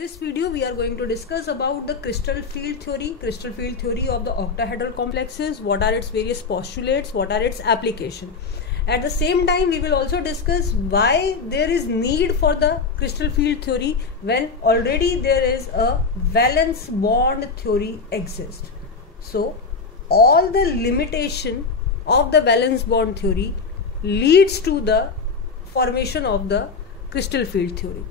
this video we are going to discuss about the crystal field theory of the octahedral complexes, what are its various postulates, what are its application. At the same time we will also discuss why there is need for the crystal field theory when already there is a valence bond theory exists. So all the limitation of the valence bond theory leads to the formation of the crystal field theory.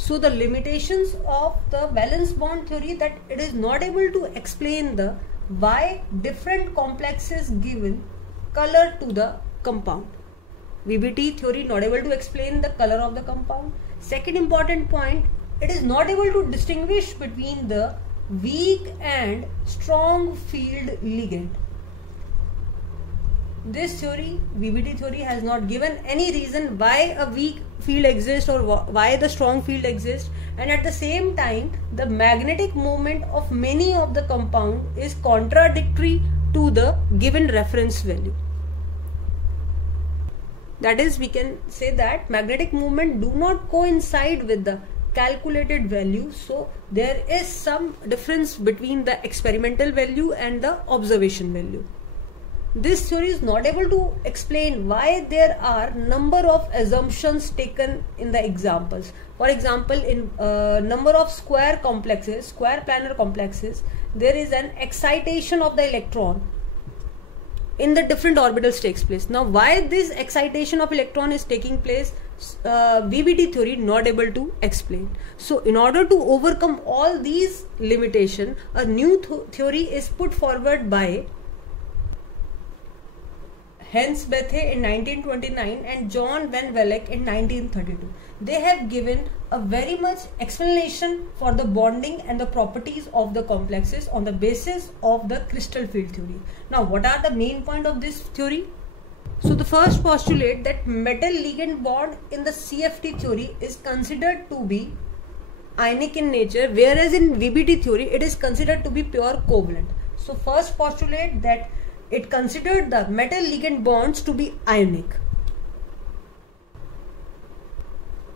So the limitations of the valence bond theory, that it is not able to explain the why different complexes given color to the compound. VBT theory not able to explain the color of the compound. Second important point, it is not able to distinguish between the weak and strong field ligand. This theory, VBT theory, has not given any reason why a weak field exists or why the strong field exists, and at the same time the magnetic moment of many of the compound is contradictory to the given reference value. That is, we can say that magnetic moment do not coincide with the calculated value, so there is some difference between the experimental value and the observation value. This theory is not able to explain why there are number of assumptions taken in the examples. For example, in number of square planar complexes, there is an excitation of the electron in the different orbitals takes place. Now why this excitation of electron is taking place, VBT theory not able to explain. So in order to overcome all these limitations, a new theory is put forward by Hans Bethe in 1929 and John Van Vleck in 1932. They have given a very much explanation for the bonding and the properties of the complexes on the basis of the crystal field theory. Now what are the main point of this theory? So the first postulate, that metal ligand bond in the CFT theory is considered to be ionic in nature, whereas in VBT theory it is considered to be pure covalent. So first postulate, that it considered the metal ligand bonds to be ionic.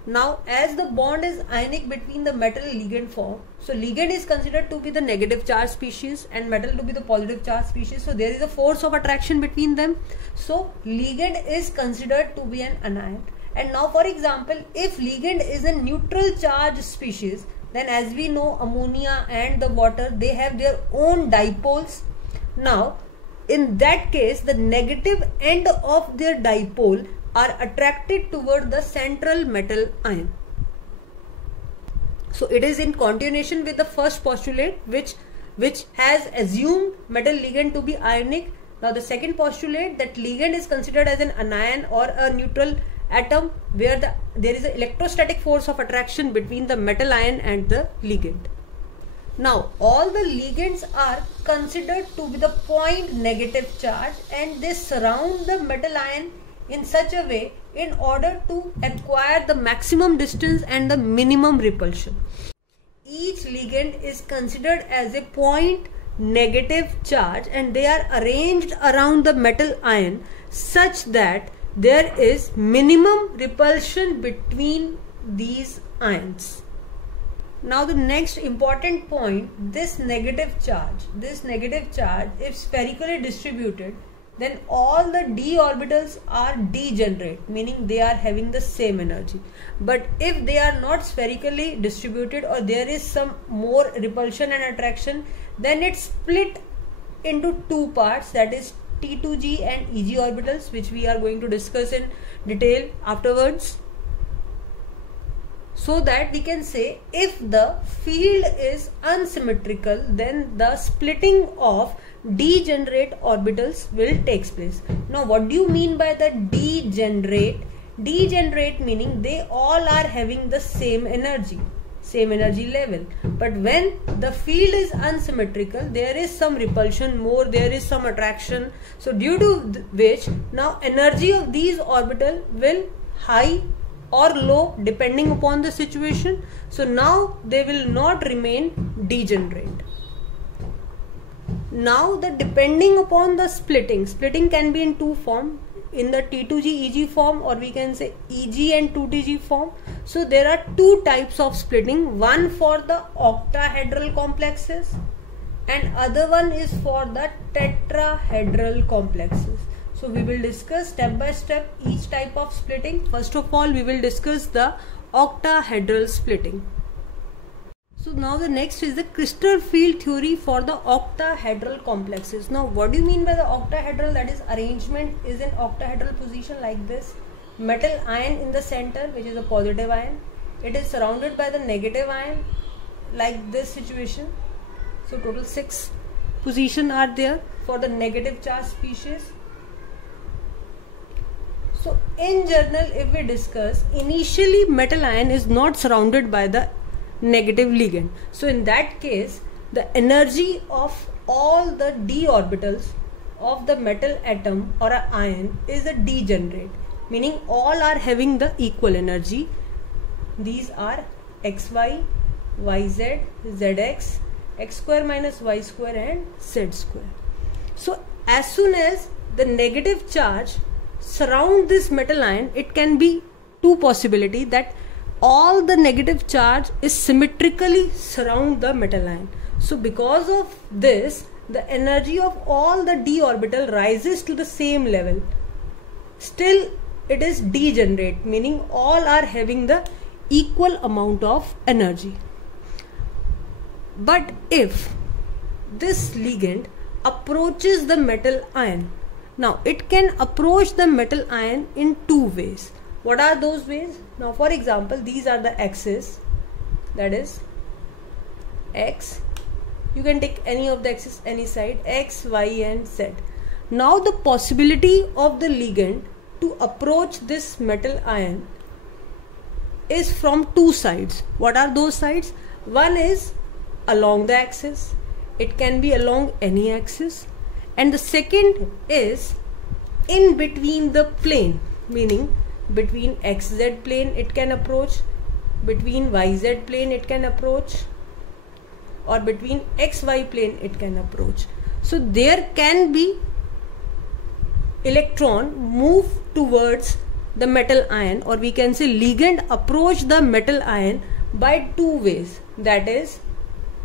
Now as the bond is ionic between the metal ligand form, so ligand is considered to be the negative charge species and metal to be the positive charge species, so there is a force of attraction between them, so ligand is considered to be an anion. And now for example, if ligand is a neutral charge species, then as we know, ammonia and the water, they have their own dipoles. Now in that case, the negative end of their dipole are attracted toward the central metal ion. So it is in continuation with the first postulate which has assumed metal ligand to be ionic. Now the second postulate, that ligand is considered as an anion or a neutral atom where there is an electrostatic force of attraction between the metal ion and the ligand. Now all the ligands are considered to be the point negative charge and they surround the metal ion in such a way in order to acquire the maximum distance and the minimum repulsion. Each ligand is considered as a point negative charge and they are arranged around the metal ion such that there is minimum repulsion between these ions. Now the next important point, this negative charge if spherically distributed, then all the d orbitals are degenerate, meaning they are having the same energy. But if they are not spherically distributed or there is some more repulsion and attraction, then it's split into two parts, that is T2g and Eg orbitals, which we are going to discuss in detail afterwards. So that we can say, if the field is unsymmetrical, then the splitting of degenerate orbitals will take place. Now what do you mean by the degenerate? Degenerate meaning they all are having the same energy level, but when the field is unsymmetrical, there is some repulsion more, there is some attraction, so due to which now energy of these orbital will high or low depending upon the situation, so now they will not remain degenerate. Now the depending upon the splitting can be in two forms. in the T2G Eg form, or we can say Eg and 2Tg form. So there are two types of splitting, one for the octahedral complexes and other one is for the tetrahedral complexes. So we will discuss step by step each type of splitting. First of all, we will discuss the octahedral splitting. So now the next is the crystal field theory for the octahedral complexes. Now what do you mean by the octahedral? That is, arrangement is in octahedral position like this. Metal ion in the center, which is a positive ion. It is surrounded by the negative ion like this situation. So total 6 positions are there for the negative charge species. So in general, if we discuss, initially metal ion is not surrounded by the negative ligand. So in that case, the energy of all the d orbitals of the metal atom or an ion is a degenerate, meaning all are having the equal energy. These are xy, yz, zx, x square minus y square and z square. So as soon as the negative charge surround this metal ion, it can be two possibility that all the negative charge is symmetrically surround the metal ion. So because of this, the energy of all the d orbital rises to the same level. Still it is degenerate, meaning all are having the equal amount of energy. But if this ligand approaches the metal ion, now it can approach the metal ion in two ways. What are those ways? Now for example, these are the axes, that is x, you can take any of the axes, any side, x, y and z. Now the possibility of the ligand to approach this metal ion is from two sides. What are those sides? One is along the axis, it can be along any axis, and the second is in between the plane, meaning between xz plane it can approach, between yz plane it can approach, or between xy plane it can approach. So there can be electron move towards the metal ion, or we can say ligand approach the metal ion by two ways, that is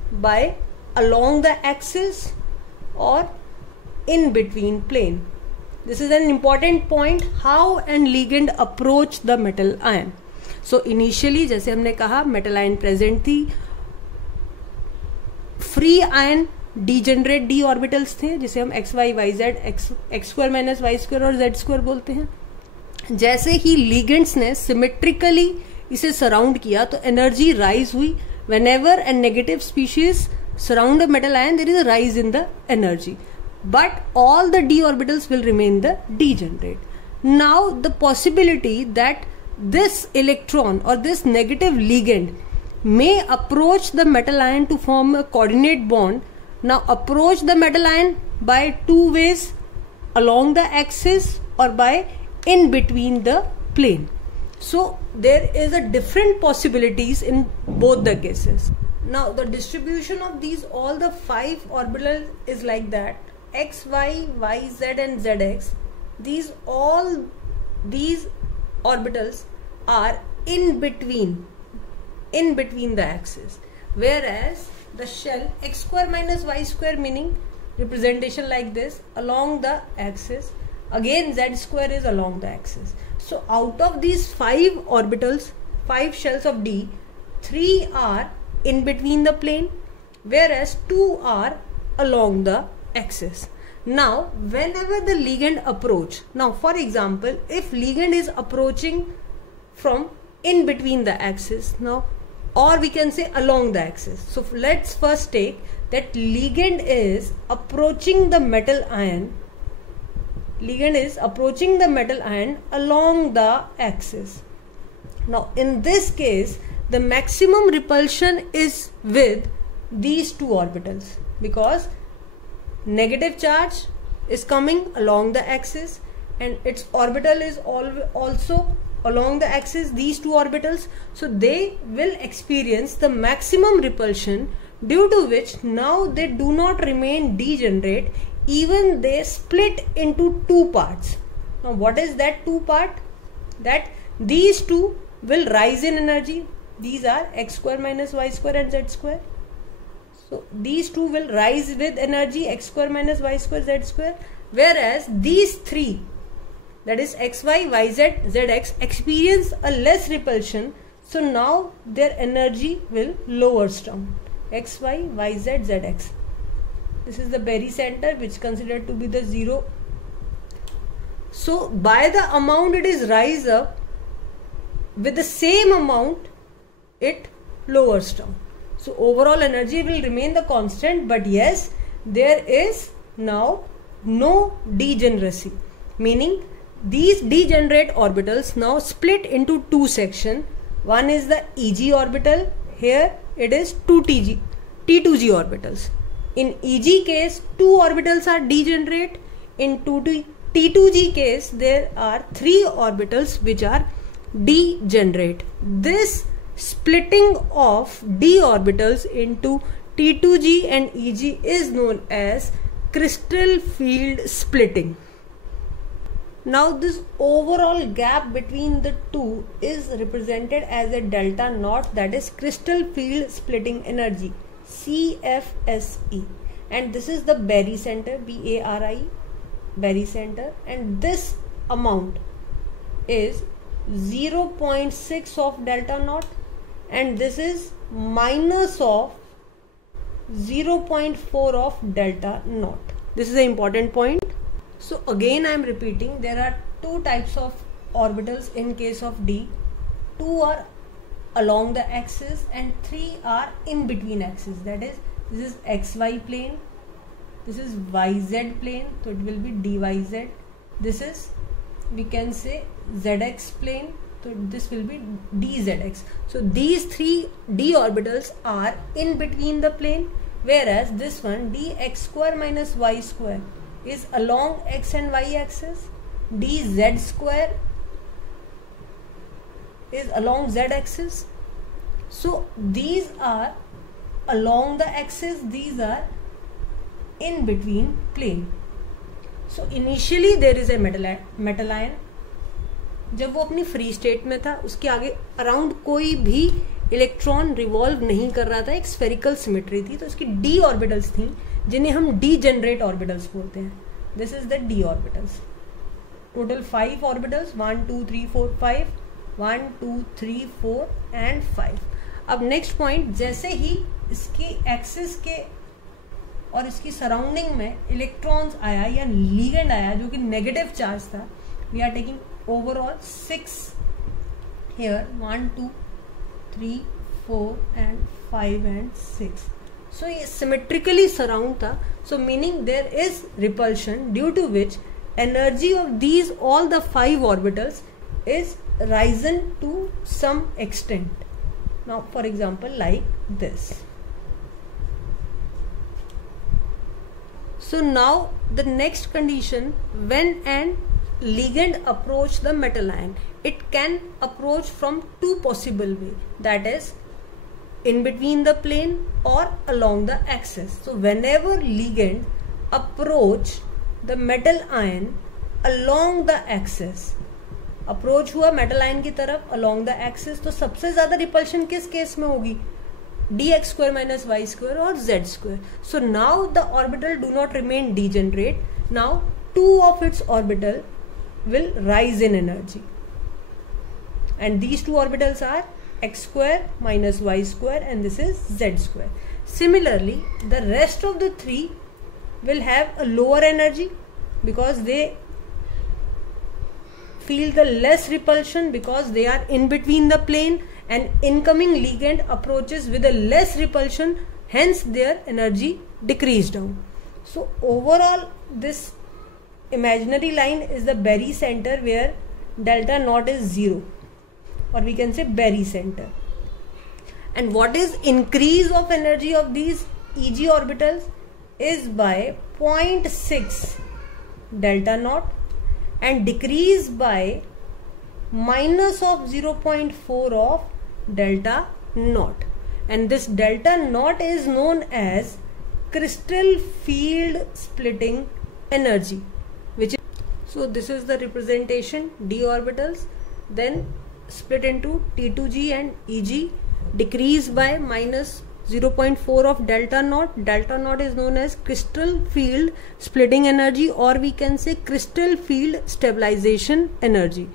by along the axis or in between plane. This is an important point, how and ligand approach the metal ion. So initially जैसे हमने कहा metal ion present थी, free ion degenerate d orbitals थे जिसे हम x y y z x square minus y square और z square बोलते हैं. जैसे ही ligands ने symmetrically इसे surround किया तो energy rise हुई. Whenever a negative species surround a metal ion, there is a rise in the energy, but all the d orbitals will remain the degenerate. Now the possibility that this electron or this negative ligand may approach the metal ion to form a coordinate bond. Now approach the metal ion by two ways, along the axis or by in between the plane. So there is a different possibilities in both the cases. Now the distribution of these all the 5 orbitals is like that: x, y, y, z and zx. These orbitals are in between the axis, whereas the shell x square minus y square, meaning representation like this, along the axis, again z square is along the axis. So out of these 5 orbitals, 5 shells of d, 3 are in between the plane, whereas 2 are along the axis. Now whenever the ligand approach, now for example, if ligand is approaching from in between the axis, now, or we can say along the axis. So let's first take that ligand is approaching the metal ion. Ligand is approaching the metal ion along the axis. Now in this case, the maximum repulsion is with these 2 orbitals, because negative charge is coming along the axis and its orbital is also along the axis, these 2 orbitals. So they will experience the maximum repulsion, due to which now they do not remain degenerate, even they split into 2 parts. Now what is that 2 part? That these two will rise in energy. These are x square minus y square and z square. So these two will rise with energy x square minus y square z square, whereas these three, that is xy, yz, zx, experience a less repulsion. So now their energy will lowers down. xy, yz, zx. This is the barycenter, which is considered to be the 0. So by the amount it is rise up, with the same amount it lowers down. So overall energy will remain the constant, but yes, there is now no degeneracy, meaning these degenerate orbitals now split into two sections. One is the Eg orbital, here it is two T2G orbitals. In Eg case, two orbitals are degenerate. In T2G case, there are three orbitals which are degenerate. This splitting of d orbitals into T2G and Eg is known as crystal field splitting. Now this overall gap between the two is represented as a delta naught, that is crystal field splitting energy, CFSE, and this is the barycenter, BARI, barycenter, and this amount is 0.6 of delta naught, and this is minus of 0.4 of delta naught. This is an important point. So again I am repeating, there are two types of orbitals in case of D. Two are along the axis and three are in between axis. That is, this is xy plane, this is yz plane, so it will be dyz. This is, we can say, zx plane, so this will be dzx. So these three d orbitals are in between the plane, whereas this one dx square minus y square is along x and y axis, dz square is along z axis. So these are along the axis, these are in between plane. So initially there is a metal ion. जब वो अपनी free state में था, उसके आगे around कोई भी electron revolve नहीं कर रहा था, एक स्फेरिकल सिमेट्री थी, तो उसकी डी ऑर्बिटल्स थी जिन्हें हम डीजेनरेट ऑर्बिटल्स बोलते हैं. This is the D orbitals. Total 5 orbitals, 1 2 3 4 5, 1 2 3 4 and 5. अब नेक्स्ट पॉइंट, जैसे ही इसकी एक्सिस के और इसकी सराउंडिंग में इलेक्ट्रॉन्स आया या लीगेंड आया जो कि नेगेटिव चार्ज था, we are taking overall 6 here, 1 2 3 4 and 5 and 6. So ये symmetrically surround था, so meaning there is repulsion, due to which energy of these all the 5 orbitals is risen to some extent. Now for example like this. So now the next condition, when an ligand approach the metal ion, it can approach from two possible way, that is in between the plane or along the axis. So whenever ligand approach the metal ion along the axis, approach हुआ metal ion की तरफ along the axis, तो सबसे ज्यादा repulsion किस case में होगी? dx square minus y square or z square. So now the orbital do not remain degenerate. Now two of its orbital will rise in energy, and these two orbitals are x square minus y square and this is z square. Similarly, the rest of the three will have a lower energy because they feel the less repulsion because they are in between the plane, and incoming ligand approaches with a less repulsion, hence their energy decreased down. So overall this imaginary line is the barycenter where delta naught is 0, or we can say barycenter. And what is increase of energy of these Eg orbitals is by 0.6 delta naught and decrease by minus of 0.4 of delta naught, and this delta naught is known as crystal field splitting energy. So this is the representation, d orbitals, then split into T2g and Eg, decrease by minus 0.4 of delta naught. Delta naught is known as crystal field splitting energy, or we can say crystal field stabilization energy.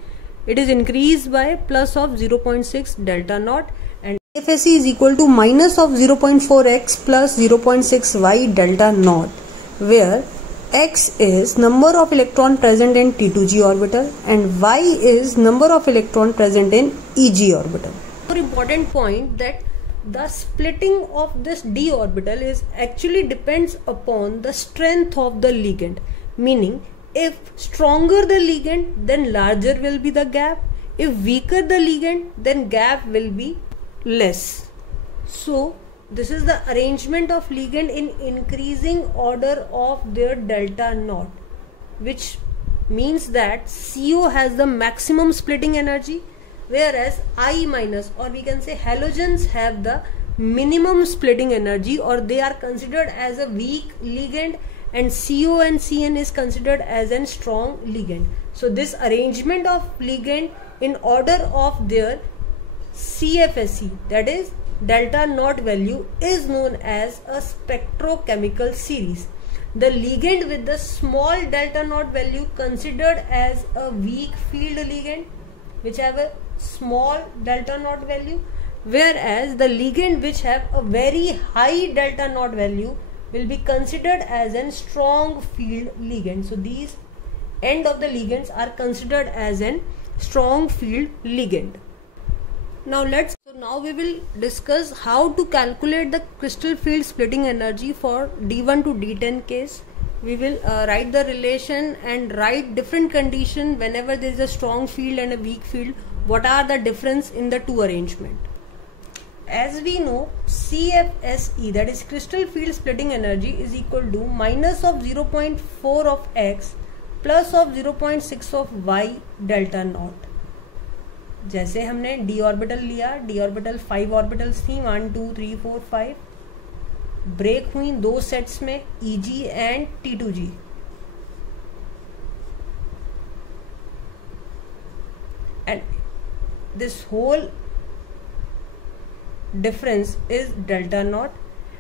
It is increased by plus of 0.6 delta naught, and CFSE is equal to minus of 0.4x plus 0.6y delta naught, where x is number of electron present in T2g orbital and y is number of electron present in Eg orbital. More important point, that the splitting of this d orbital is actually depends upon the strength of the ligand, meaning if stronger the ligand, then larger will be the gap. If weaker the ligand, then gap will be less. So this is the arrangement of ligand in increasing order of their delta naught, which means that CO has the maximum splitting energy, whereas I minus, or we can say halogens, have the minimum splitting energy, or they are considered as a weak ligand, and CO and CN is considered as a strong ligand. So this arrangement of ligand in order of their CFSE, that is delta naught value, is known as a spectrochemical series. The ligand with the small delta naught value considered as a weak field ligand, which have a small delta naught value, whereas the ligand which have a very high delta naught value will be considered as a strong field ligand. So these end of the ligands are considered as a strong field ligand. Now we will discuss how to calculate the crystal field splitting energy for D1 to D10 case. We will write the relation and write different condition whenever there is a strong field and a weak field. What are the difference in the two arrangement? As we know, CFSE, that is crystal field splitting energy, is equal to minus of 0.4 of x plus of 0.6 of y delta naught. जैसे हमने d orbital लिया, d orbital 5 orbitals थी, 1 2 3 4 5, break हुई दो sets में, Eg and T2g. And this whole difference is delta naught.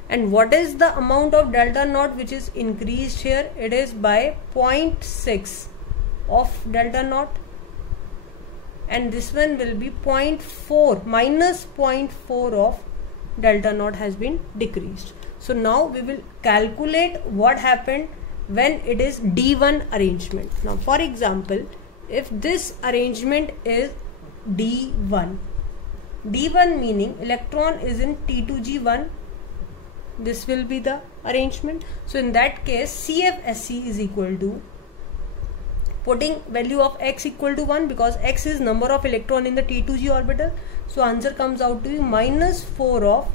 And what is the amount of delta naught which is increased here? It is by 0.6 of delta naught, and this one will be 0.4, minus 0.4 of delta naught has been decreased. So now we will calculate what happened when it is D1 arrangement. Now for example, if this arrangement is D1 meaning electron is in T2g1, this will be the arrangement. So in that case, CFSE is equal to, putting value of x equal to 1, because x is number of electron in the T2g orbital. So answer comes out to be minus 4 of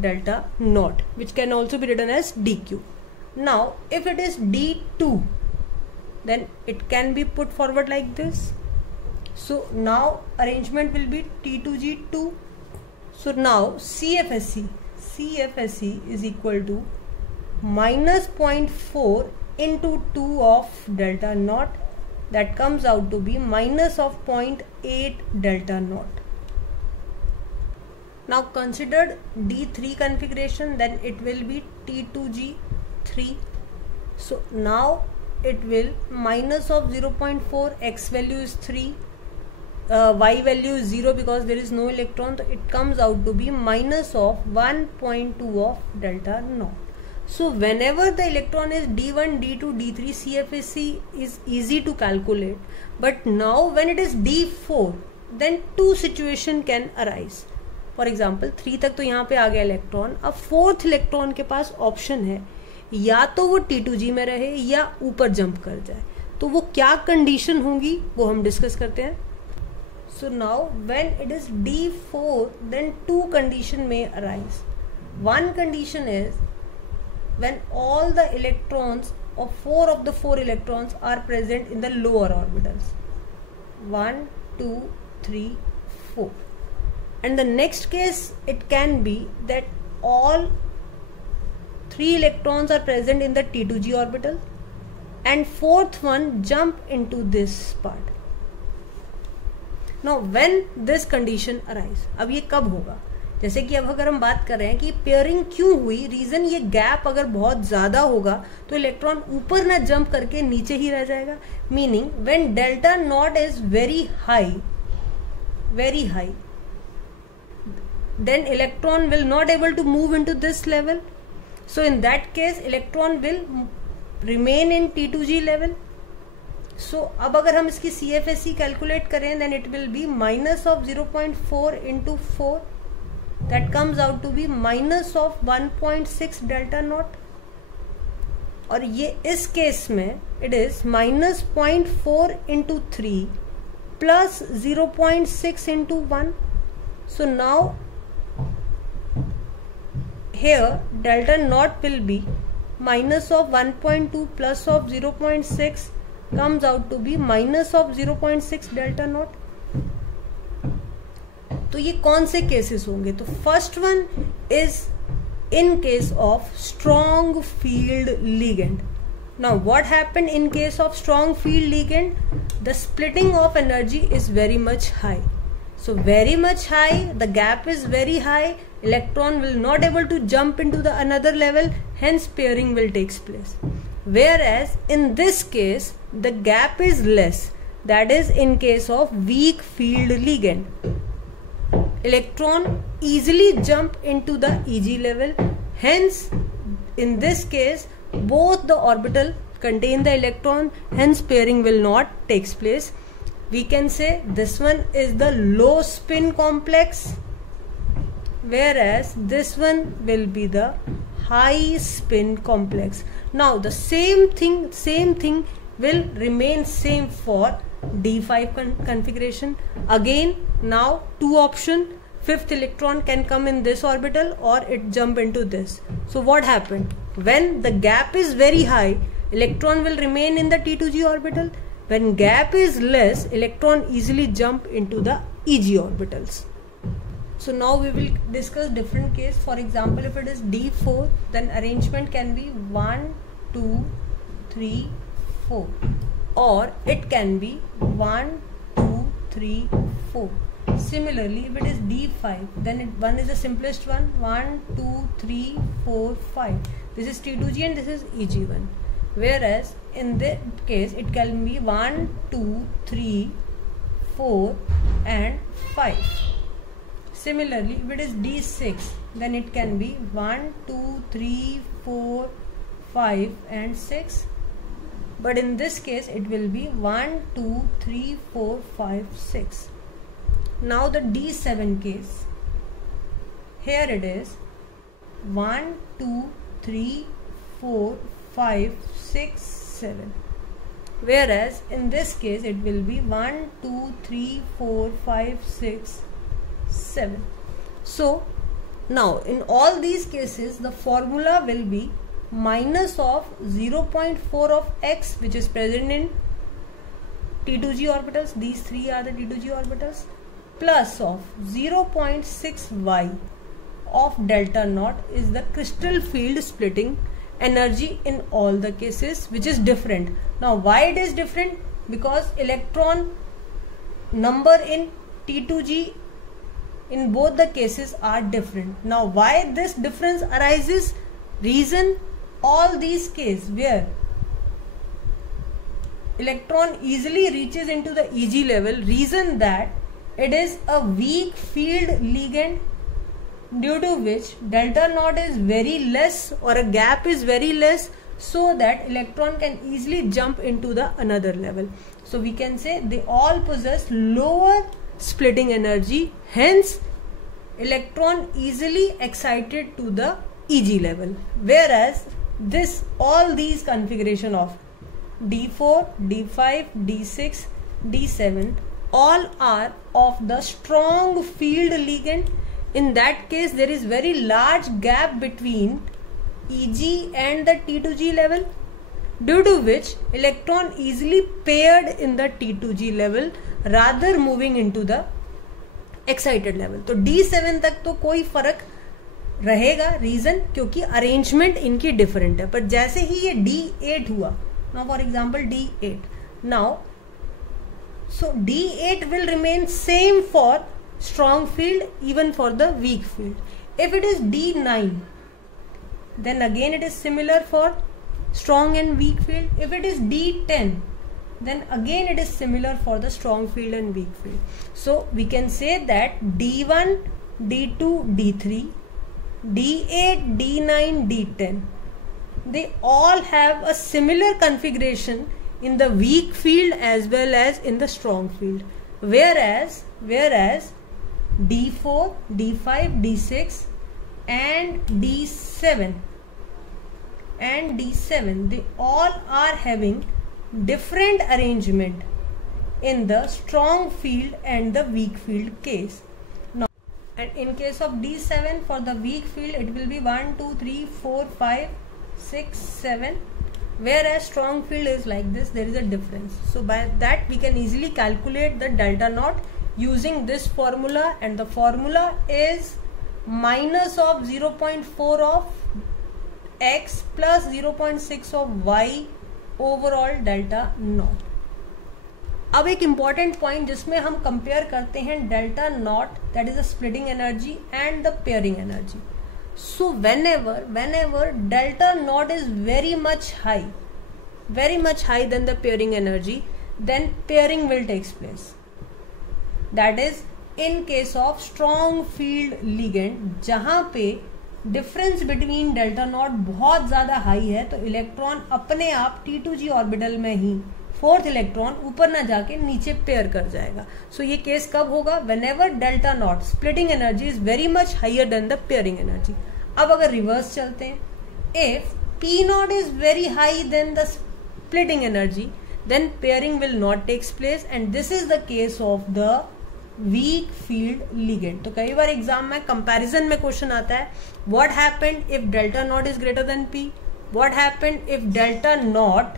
delta naught, which can also be written as dq. Now if it is D2, then it can be put forward like this. So now arrangement will be T2g2. So now CFSE is equal to minus 0.4 into 2 of delta naught, that comes out to be minus of 0.8 delta naught. Now considered D3 configuration, then it will be T2g3. So now it will minus of 0.4, x value is 3, y value is 0 because there is no electron, so it comes out to be minus of 1.2 of delta naught. So whenever the electron is D1, D2, D3, CFSE is easy to calculate. But now when it is D4, then two situation can arise. For example, 3 तक तो यहाँ पे आ गया electron, अब 4th electron के पास option है, या तो वो T2g में रहे या ऊपर जंप कर जाए. तो वो क्या कंडीशन होगी वो हम डिस्कस करते हैं. So now when it is D4, then two condition may arise. One condition is when all the electrons, or 4 of the 4 electrons, are present in the lower orbitals. 1, 2, 3, 4. And the next case, it can be that all 3 electrons are present in the T2g orbital, and fourth one jump into this part. Now when this condition arise, अब ये कब होगा? जैसे कि अब अगर हम बात कर रहे हैं कि पेयरिंग क्यों हुई, रीजन ये गैप अगर बहुत ज्यादा होगा तो इलेक्ट्रॉन ऊपर ना जंप करके नीचे ही रह जाएगा. Meaning when delta naught is very high, then electron will not able to move into this level. So in that case electron will remain in T2G level. So अब अगर हम इसकी CFSE कैलकुलेट करें then it will be minus of 0.4 into 4, that comes out to be minus of 1.6 delta naught. और ये इस case में it is minus 0.4 into 3 plus 0.6 into 1. So now here delta naught will be minus of 1.2 plus of 0.6 comes out to be minus of 0.6 delta naught. तो ये कौन से cases होंगे? तो first one is in case of strong field ligand. Now what happened in case of strong field ligand? The splitting of energy is very much high. So very much high, the gap is very high, electron will not able to jump into the another level, hence pairing will takes place. Whereas in this case the gap is less, that is in case of weak field ligand. Electron easily jump into the EG level, hence in this case both the orbital contain the electron, hence pairing will not takes place. We can say this one is the low spin complex, whereas this one will be the high spin complex. Now the same thing will remain same for D5 configuration. Again now two option, fifth electron can come in this orbital or it jump into this. So what happened? When the gap is very high, electron will remain in the T2G orbital. When gap is less, electron easily jump into the EG orbitals. So now we will discuss different case. For example, if it is D4, then arrangement can be 1, 2, 3, 4, or it can be 1, 2, 3, 4. Similarly, if it is D5, then one is the simplest one, 1, 2, 3, 4, 5. This is T2G and this is EG1. Whereas in this case it can be 1, 2, 3, 4 and 5. Similarly, if it is D6, then it can be 1, 2, 3, 4, 5 and 6. But in this case it will be 1, 2, 3, 4, 5, 6. Now the D7 case. Here it is 1, 2, 3, 4, 5, 6, 7. Whereas in this case it will be 1, 2, 3, 4, 5, 6, 7. So now in all these cases the formula will be minus of 0.4 of x, which is present in T2G orbitals. These three are the T2G orbitals, plus of 0.6 y of delta naught is the crystal field splitting energy in all the cases, which is different. Now why it is different? Because electron number in T2G in both the cases are different. Now why this difference arises? Reason, all these cases where electron easily reaches into the EG level, reason that it is a weak field ligand, due to which delta naught is very less or a gap is very less, so that electron can easily jump into the another level. So we can say they all possess lower splitting energy, hence electron easily excited to the EG level. Whereas this all these configuration of D4, D5, D6, D7 all are of the strong field ligand. In that case there is very large gap between EG and the T2G level, due to which electron easily paired in the T2G level rather moving into the excited level. तो D7 तक तो कोई फर्क रहेगा, reason क्योंकि arrangement इनकी different है. पर जैसे ही ये D8 हुआ Now for example D8. Now, so D8 will remain same for strong field even for the weak field. If it is D9, then again it is similar for strong and weak field. If it is D10, then again it is similar for the strong field and weak field. So we can say that D1, D2, D3, D8, D9, D10, they all have a similar configuration in the weak field as well as in the strong field. Whereas D4, D5, D6 and D7 they all are having different arrangement in the strong field and the weak field case. Now, and in case of D7, for the weak field it will be 1, 2, 3, 4, 5, 6, 7, whereas strong field is like this. There is a difference. So by that we can easily calculate the delta naught using this formula, and the formula is minus of 0.4 of x plus 0.6 of y overall delta not. अब एक important point जिसमें हम compare करते हैं delta not, that is the splitting energy and the pairing energy. So whenever delta naught is very much high than the pairing energy, then pairing will takes place. That is in case of strong field ligand, जहां पे difference between delta not बहुत ज्यादा high है, तो electron अपने आप T2g orbital में ही fourth electron ऊपर ना जाके नीचे पेयर कर जाएगा. सो ये केस कब होगा? Whenever delta naught splitting energy is very much higher than the pairing energy. अब अगर रिवर्स चलते हैं, if P naught is very high then the splitting energy, then pairing will not takes place, and this is the case of the weak field ligand. तो कई बार exam में comparison में question आता है, what happened if delta naught is greater than P, what happened if delta not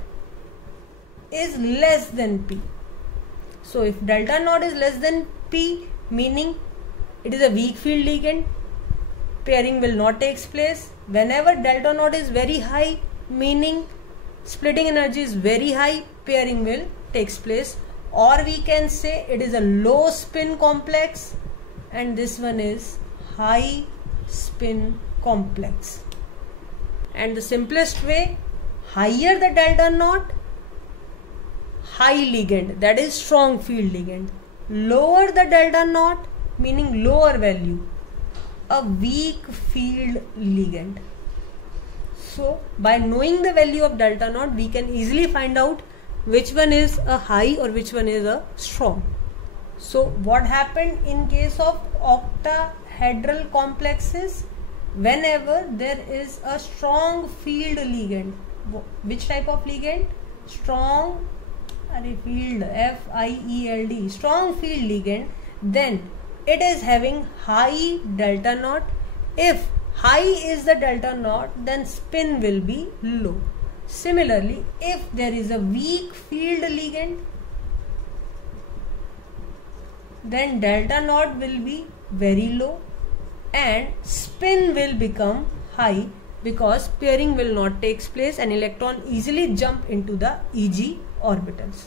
is less than P. So if delta naught is less than P, meaning it is a weak field ligand, pairing will not take place. Whenever delta naught is very high, meaning splitting energy is very high, pairing will takes place. Or we can say it is a low spin complex and this one is high spin complex. And the simplest way, higher the delta naught, high ligand, that is strong field ligand. Lower the delta naught, meaning lower value, a weak field ligand. So by knowing the value of delta naught, we can easily find out which one is a high or which one is a strong. So what happened in case of octahedral complexes? Whenever there is a strong field ligand, which type of ligand? Strong field, F-I-E-L-D, strong field ligand, then it is having high delta naught. If high is the delta naught, then spin will be low. Similarly, if there is a weak field ligand, then delta naught will be very low and spin will become high, because pairing will not take place and electron easily jump into the EG orbitals.